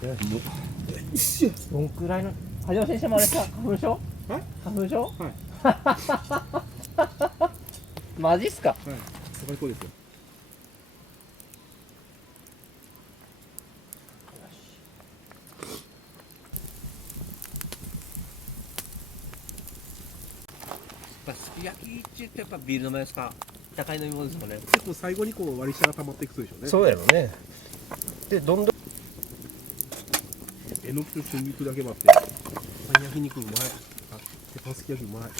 どんくらいの梶山先生もあれさ、花粉症？花粉症？はい。マジっすか？はい。最高ですよ。すき焼きって言ってやっぱビール飲めますか？高い飲み物ですもんね。結構最後にこう割り下が溜まっていくそうでしょうね。そうやろね。でどんどんえのきと春菊だけ待って。パン焼き肉うまい。鉄板すき焼きうまい。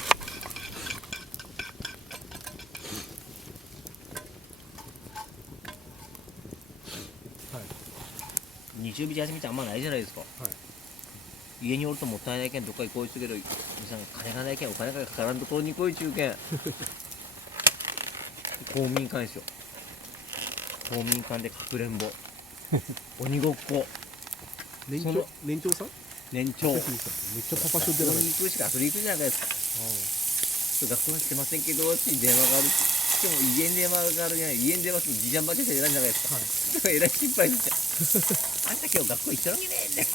日曜日休みってあんまないじゃないですか。家におるともったいないけんどっか行こうって言うけど、皆さん金がないけんお金がかからんところに行こい中堅公民館ですよ。公民館でかくれんぼ鬼ごっこ。年長さん？年長。めっちゃパパショ出なかった。学校に行くしか遊び行くじゃないですか。学校に来てませんけどって電話がある。でも家に電話があるじゃない。家に電話するとじいちゃんばあちゃんしかいないじゃないですか。だからえらい心配ですよ。あんた今日学校行ったのにねーって。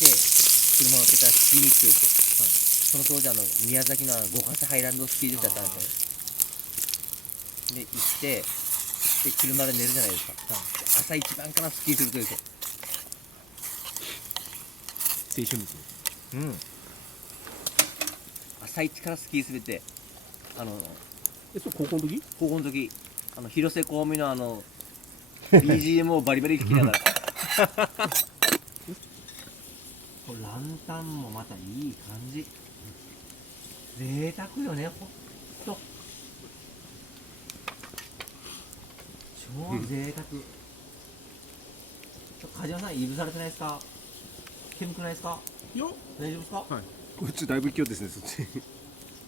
で、車を乗ってからスキーに行くんですよ。その当時宮崎の五ヶ瀬ハイランドスキー場だったんですよ。で、行って、で、車で寝るじゃないですか。朝一番からスキーするとですよ。青春ですね。うん。朝一からスキー滑って、そう高校の時？高校の時、広瀬香美のBGM をバリバリ聴きながら。これランタンもまたいい感じ。贅沢よね、ほんと。超贅沢。梶山さん、いぶされてないですか？煙くないですか？いや、大丈夫ですか？はい。こっちだいぶ勢いですね、そっち。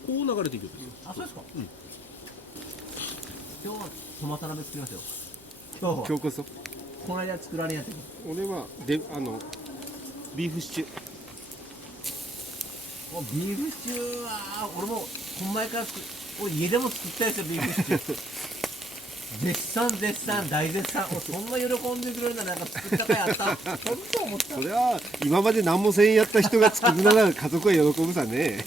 こう流れていく。あ、そうですか？うん。今日はトマト鍋作りますよ。今日は。今日こそ。この間作られんやつ。俺はビーフシチュー。ビーフシチューは俺もこん前から俺家でも作ったですよ、ビーフシチュー。絶賛大絶賛。そんな喜んでくれるんだ、なんか作ったかやった。本当思った。それは今まで何もせんやった人が作るなら家族は喜ぶさね。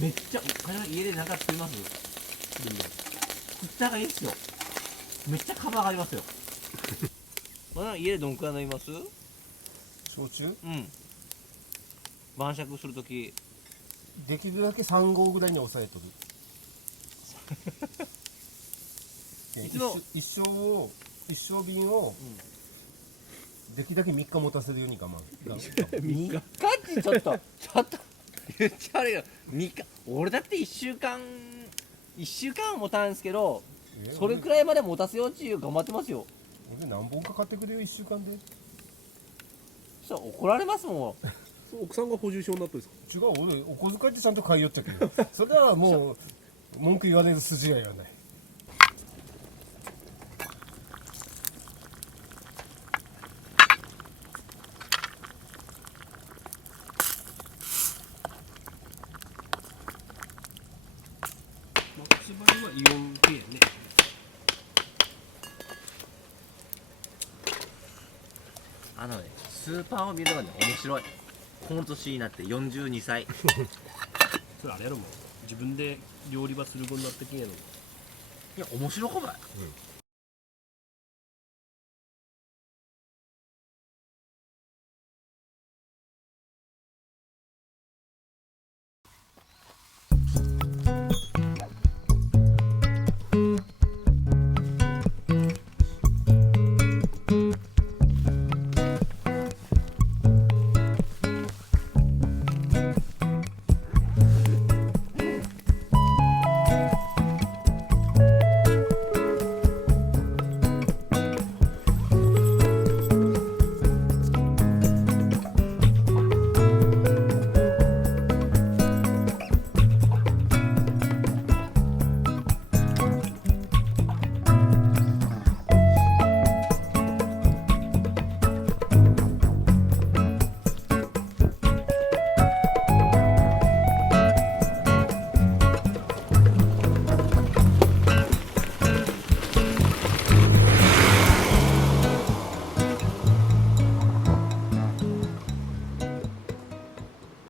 めっちゃ家でなんか作ります？作った方がいいですよ。めっちゃカバーがありますよ。まだ家でどんくらい飲みます？焼酎うん。晩酌するとき。できるだけ3合ぐらいに抑えとる。いつも一升瓶をできるだけ3日持たせるように我慢。3日ってちょっと言っちゃ悪いよ。3日、俺だって1週間は持たんすけど、それくらいまで持たせようっていう頑張ってますよ。俺何本か買ってくれよ、1週間で。そしたら怒られますもん。奥さんが補充症になったんですか？違う、俺お小遣いでちゃんと買いよっちゃけど、それはもう文句言われる筋合いはない。マックスバリはイオン系やね。スーパーを見るのがね、面白い。この年になって42歳。それあれやろもん。自分で料理場する子になってきんやろ。いや、面白くない？